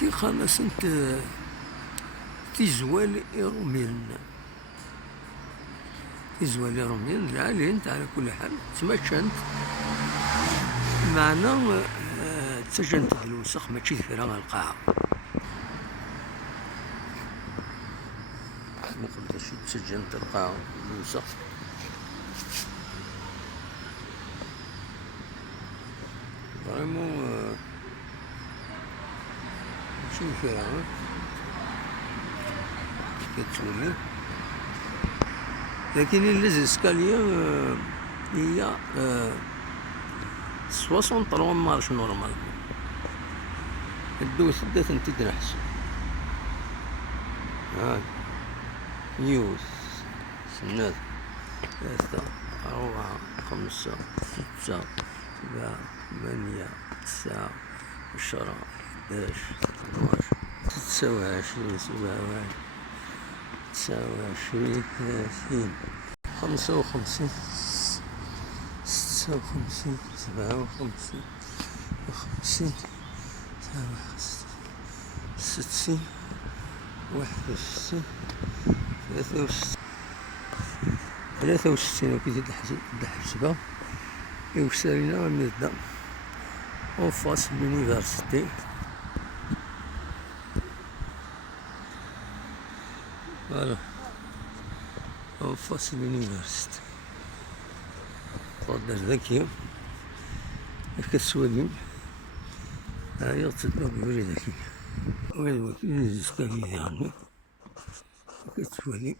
كي خلاص انت تيزوال يرومين العالي انت على كل حال تمشنت معنا تسجنت الوسخ ماشي فراغ القاعة مقدرش تسجنت القاعة الوسخ فريمون ماشي فراغ كتولي لكن لي زيسكاليا هي 63 مارش نورمال الدوس دات انت تنحس هاك نيوز سنات 3 4 5 6 7 8 9 10 11 12 29 27 29 30 55 56 57 50 60 61 63 وكي تزيد الحسبة يوصلنا غنبدا اون فاس لونيفرسيتي فوالا اون فاس لونيفرسيتي تفضل ذكي كتسوالي هاهي تصدق بوري ذكي وين كاين زكاكي يعني كتسوالي